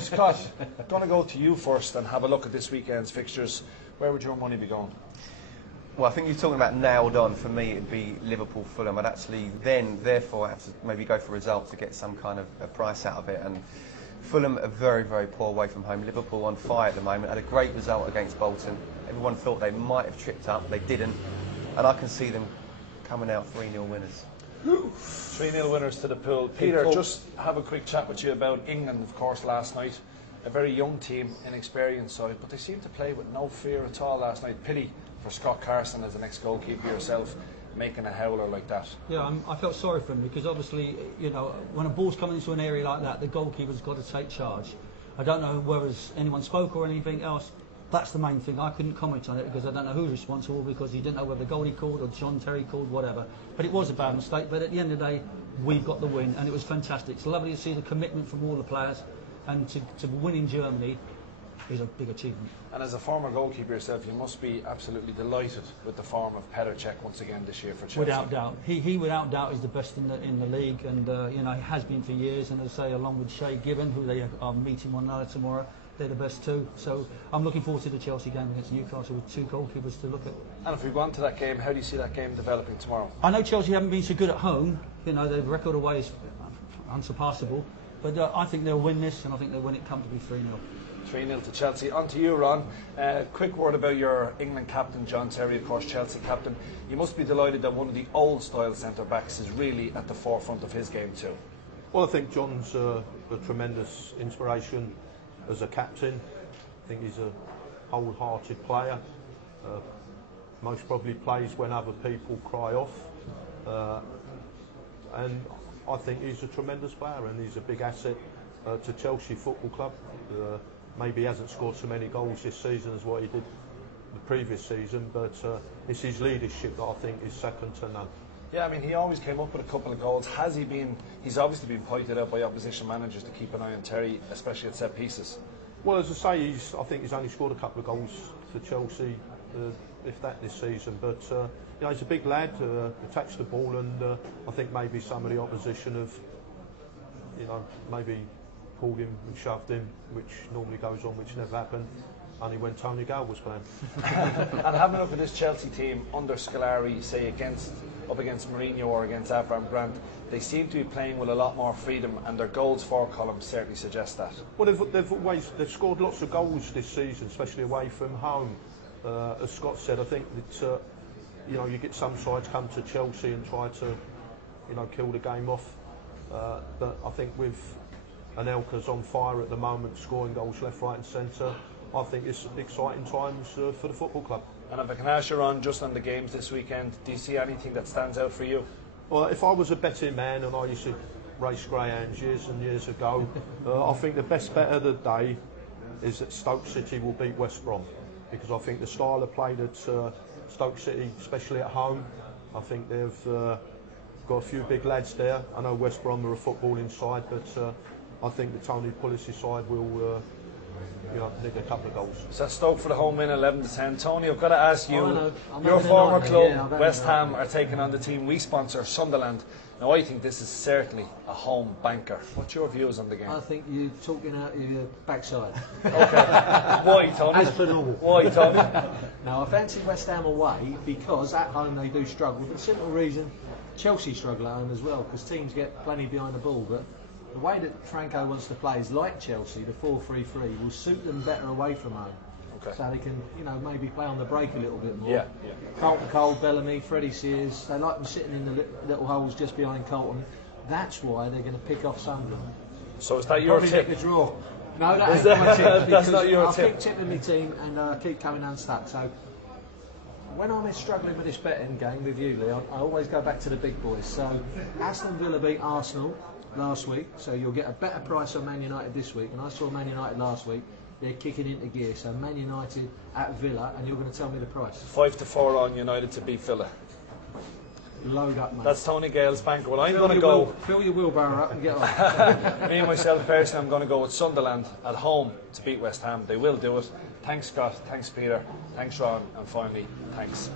Scott, going to go to you first and have a look at this weekend's fixtures. Where would your money be going? Well, I think you're talking about nailed on. For me, it'd be Liverpool-Fulham. I'd actually therefore, have to maybe go for a result to get some kind of a price out of it. And Fulham are very, very poor away from home. Liverpool on fire at the moment. Had a great result against Bolton. Everyone thought they might have tripped up. They didn't. And I can see them coming out 3-0 winners. 3-0 winners to the pool. Peter, just have a quick chat with you about England, of course, last night. A very young team, inexperienced side, but they seemed to play with no fear at all last night. Pity for Scott Carson as an ex-goalkeeper yourself, making a howler like that. Yeah, I felt sorry for him because obviously, you know, when a ball's coming into an area like that, the goalkeeper's got to take charge. I don't know whether anyone spoke or anything else. That's the main thing. I couldn't comment on it because I don't know who's responsible, because he didn't know whether the goalie called or John Terry called, whatever. But it was a bad mistake. But at the end of the day, we've got the win, and it was fantastic. It's lovely to see the commitment from all the players, and to win in Germany is a big achievement. And as a former goalkeeper yourself, you must be absolutely delighted with the form of Petr Cech once again this year for Chelsea. Without doubt, he without doubt is the best in the league, and you know, he has been for years. And as I say, along with Shea Given, who they are meeting one another tomorrow, they're the best too. So I'm looking forward to the Chelsea game against Newcastle with two goalkeepers to look at. And if we go on to that game, how do you see that game developing tomorrow? I know Chelsea haven't been so good at home. You know, their record away is unsurpassable. But I think they'll win this, and I think they'll win it comfortably 3-0. 3-0 to Chelsea. On to you, Ron. Quick word about your England captain, John Terry, of course, Chelsea captain. You must be delighted that one of the old-style centre-backs is really at the forefront of his game too. Well, I think John's a tremendous inspiration as a captain. I think he's a wholehearted player. Most probably plays when other people cry off. And I think he's a tremendous player, and he's a big asset to Chelsea Football Club. Maybe he hasn't scored so many goals this season as what he did the previous season, but it's his leadership that I think is second to none. Yeah, I mean, he always came up with a couple of goals. Has he been? He's obviously been pointed out by opposition managers to keep an eye on Terry, especially at set pieces. Well, as I say, I think he's only scored a couple of goals for Chelsea, if that, this season. But you know, he's a big lad, attacks the ball, and I think maybe some of the opposition have, you know, maybe pulled him and shoved him, which normally goes on, which never happened, only when Tony Gale was playing. And having a look at this Chelsea team under Scolari, say up against Mourinho or against Avram Grant, they seem to be playing with a lot more freedom, and their goals for column certainly suggest that. Well, they've scored lots of goals this season, especially away from home. As Scott said, I think that you know, you get some sides come to Chelsea and try to, you know, kill the game off. But I think with Anelka's on fire at the moment, scoring goals left, right, and centre, I think it's exciting times for the football club. And if I can ask you, Ron, just on the games this weekend, do you see anything that stands out for you? Well, if I was a betting man, and I used to race greyhounds years and years ago, I think the best bet of the day is that Stoke City will beat West Brom, because I think the style of play that Stoke City, especially at home, I think they've got a few big lads there. I know West Brom are a footballing side, but I think the Tony Pulis side will you know, need a couple of goals. So Stoke for the home win, 11-10. Tony, I've got to ask you, I'm your former club, West Ham, are taking on the team we sponsor, Sunderland. Now, I think this is certainly a home banker. What's your views on the game? I think you're talking out of your backside. Okay. Why, Tony? As per normal. Why, Tony? Now, I fancy West Ham away because at home they do struggle. For the simple reason, Chelsea struggle at home as well, because teams get plenty behind the ball. But the way that Franco wants to play is like Chelsea. The 4-3-3 will suit them better away from home. Okay. So they can, you know, maybe play on the break a little bit more. Yeah. Carlton Cole, Bellamy, Freddie Sears, they like them sitting in the little holes just behind Carlton. That's why they're going to pick off Sunderland. So is that your Probably tip? Nick the draw. No, that ain't my tip. That's not your I tip. keep tipping my team and I keep coming unstuck. So when I'm struggling with this betting game with you, Lee, I always go back to the big boys. So Aston Villa beat Arsenal last week, so you'll get a better price on Man United this week. And I saw Man United last week. They're kicking into gear. So Man United at Villa, and you're going to tell me the price. 5-4 on United to beat Villa. Load up, mate. That's Tony Gale's bank. Well, I'm going to go. Fill your wheelbarrow up and get on. Me and myself personally, I'm going to go with Sunderland at home to beat West Ham. They will do it. Thanks, Scott. Thanks, Peter. Thanks, Ron. And finally, thanks.